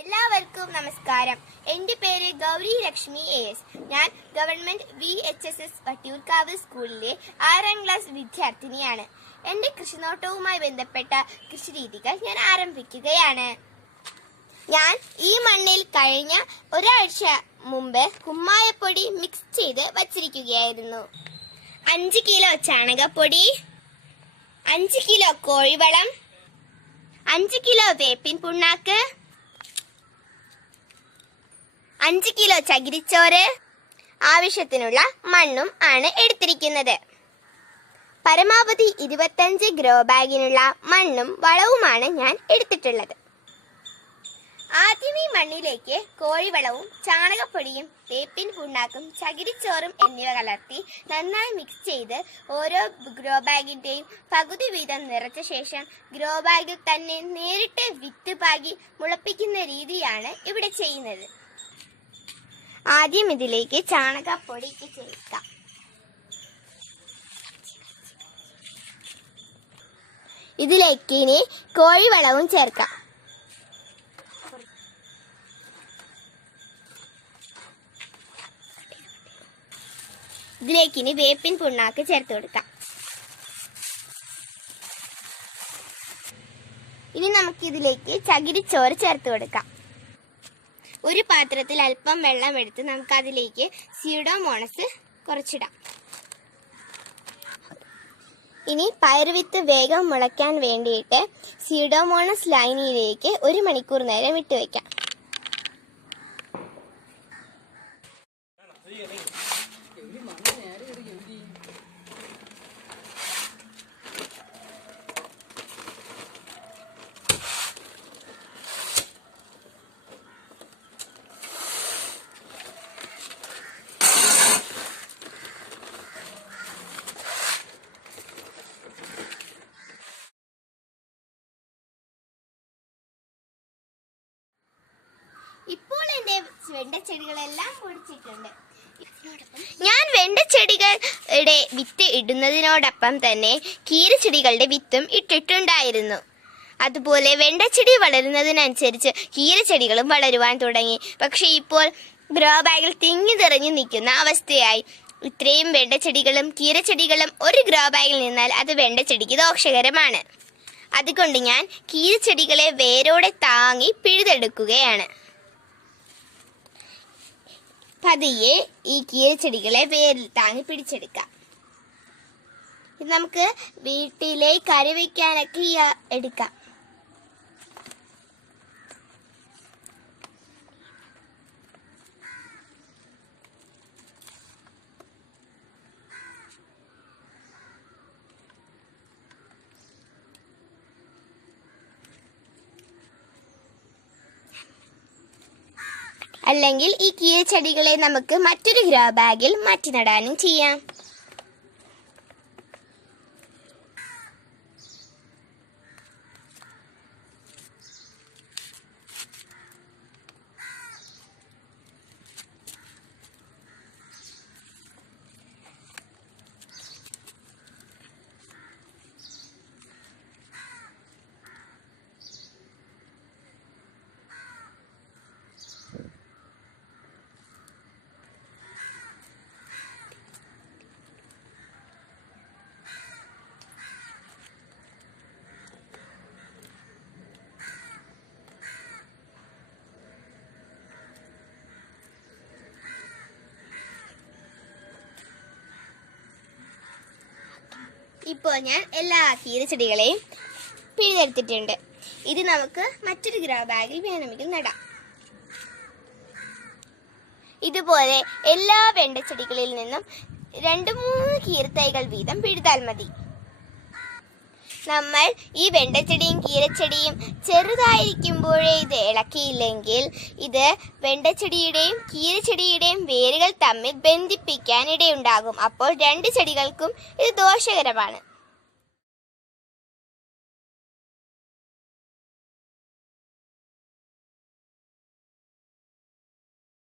എല്ലാവർക്കും നമസ്കാരം. എൻ്റെ പേര് ഗൗരി ലക്ഷ്മി AS. ഞാൻ ഗവൺമെന്റ് VHSS വട്ടിയൂർക്കാവ് സ്കൂളിലെ 6ാം ക്ലാസ് വിദ്യാർത്ഥിനിയാണ്. എൻ്റെ കൃഷിനോട്ടവുമായി ബന്ധപ്പെട്ട കൃഷിരീതികൾ ഞാൻ ആരംഭിക്കുകയാണ്. ഞാൻ ഈ മണ്ണിൽ കഴിഞ്ഞ ഒരാഴ്ച മുമ്പ് കുമ്മായപ്പൊടി മിക്സ് ചെയ്ത് വച്ചിരിക്കുകയായിരുന്നു. 5 കിലോ ചാണകപ്പൊടി, 5 കിലോ കോഴിവളം, 5 കിലോ വേപ്പിൻ പുണ്ണാക്ക്, 5 കിലോ ചകിരിച്ചോറ്, ആവശ്യത്തിനുള്ള മണ്ണും ആണ് എടുത്തിരിക്കുന്നത്. പരമാവധി 25 ഗ്രോ ബാഗിനുള്ള മണ്ണും വളവുമാണ് ഞാൻ എടുത്തിട്ടുള്ളത്. ആദ്യം ഈ മണ്ണിലേക്ക് കോഴിവളവും ചാണകപ്പൊടിയും വേപ്പിൻ പുണ്ണാക്കും ചകിരിച്ചോറും എന്നിവ കലർത്തി നന്നായി മിക്സ് ചെയ്ത് ഓരോ ഗ്രോ ബാഗിന്റെയും പകുതി വീതം നിറച്ച ശേഷം ഗ്രോ ബാഗിൽ തന്നെ നേരിട്ട് വിത്ത് പാകി മുളപ്പിക്കുന്ന രീതിയാണ് ഇവിടെ ചെയ്യുന്നത്. ആദ്യം ഇതിലേക്ക് ചാണകപ്പൊടി ചേർക്കാം. ഇതിലേക്ക് ഇനി കോഴിവളവും ചേർക്കാം. ഇതിലേക്ക് ഇനി വേപ്പിൻ പുണ്ണാക്ക് ചേർത്ത് കൊടുക്കാം. ഇനി നമുക്ക് ഇതിലേക്ക് ചകിരിച്ചോറ് ചേർത്ത് കൊടുക്കാം. ഒരു പാത്രത്തിൽ അല്പം വെള്ളം എടുത്ത് നമുക്ക് അതിലേക്ക് സ്യൂഡോമോണസ് കുറച്ചിടാം. ഇനി പയറുവിത്ത് വേഗം മുളയ്ക്കാൻ വേണ്ടിയിട്ട് സ്യൂഡോമോണസ് ലൈനിയിലേക്ക് 1 മണിക്കൂർ നേരം ഇട്ട് വയ്ക്കാം. ഇപ്പോൾ എൻ്റെ വെണ്ടച്ചെടികളെല്ലാം പൊടിച്ചിട്ടുണ്ട്. ഞാൻ വെണ്ടച്ചെടികളുടെ വിത്ത് ഇടുന്നതിനോടൊപ്പം തന്നെ കീരച്ചെടികളുടെ വിത്തും ഇട്ടിട്ടുണ്ടായിരുന്നു. അതുപോലെ വെണ്ടച്ചെടി വളരുന്നതിനനുസരിച്ച് കീരച്ചെടികളും വളരുവാൻ തുടങ്ങി. പക്ഷെ ഇപ്പോൾ ഗ്രോ ബാഗിൽ തിങ്ങി നിറഞ്ഞു നിൽക്കുന്ന അവസ്ഥയായി. ഇത്രയും വെണ്ടച്ചെടികളും കീരച്ചെടികളും ഒരു ഗ്രോ ബാഗിൽ നിന്നാൽ അത് വെണ്ടച്ചെടിക്ക് ദോഷകരമാണ്. അതുകൊണ്ട് ഞാൻ കീരച്ചെടികളെ വേരോടെ താങ്ങി പിഴുതെടുക്കുകയാണ്. പതിയെ ഈ കീരച്ചെടികളെ വേരിൽ താങ്ങി പിടിച്ചെടുക്കാം. ഇത് നമുക്ക് വീട്ടിലെ കറി വയ്ക്കാനൊക്കെ എടുക്കാം. അല്ലെങ്കിൽ ഈ കീരച്ചെടികളെ നമുക്ക് മറ്റൊരു ഗ്രോ ബാഗിൽ മാറ്റി നടാനും ചെയ്യാം. ഇപ്പോൾ ഞാൻ എല്ലാ കീരച്ചെടികളെയും പിഴുതെടുത്തിട്ടുണ്ട്. ഇത് നമുക്ക് മറ്റൊരു ഗ്രോ ബാഗിൽ വേണമെങ്കിൽ നടാം. ഇതുപോലെ എല്ലാ വെണ്ടച്ചെടികളിൽ നിന്നും 2-3 കീരത്തൈകൾ വീതം പിഴുതാൽ മതി. നമ്മൾ ഈ വെണ്ടച്ചെടിയും കീരച്ചെടിയും ചെറുതായിരിക്കുമ്പോഴേ ഇത് ഇളക്കിയില്ലെങ്കിൽ ഇത് വെണ്ടച്ചെടിയുടെയും കീരച്ചെടിയുടെയും വേരുകൾ തമ്മിൽ ബന്ധിപ്പിക്കാൻ ഇടയുണ്ടാകും. അപ്പോൾ 2 ചെടികൾക്കും ഇത് ദോഷകരമാണ്.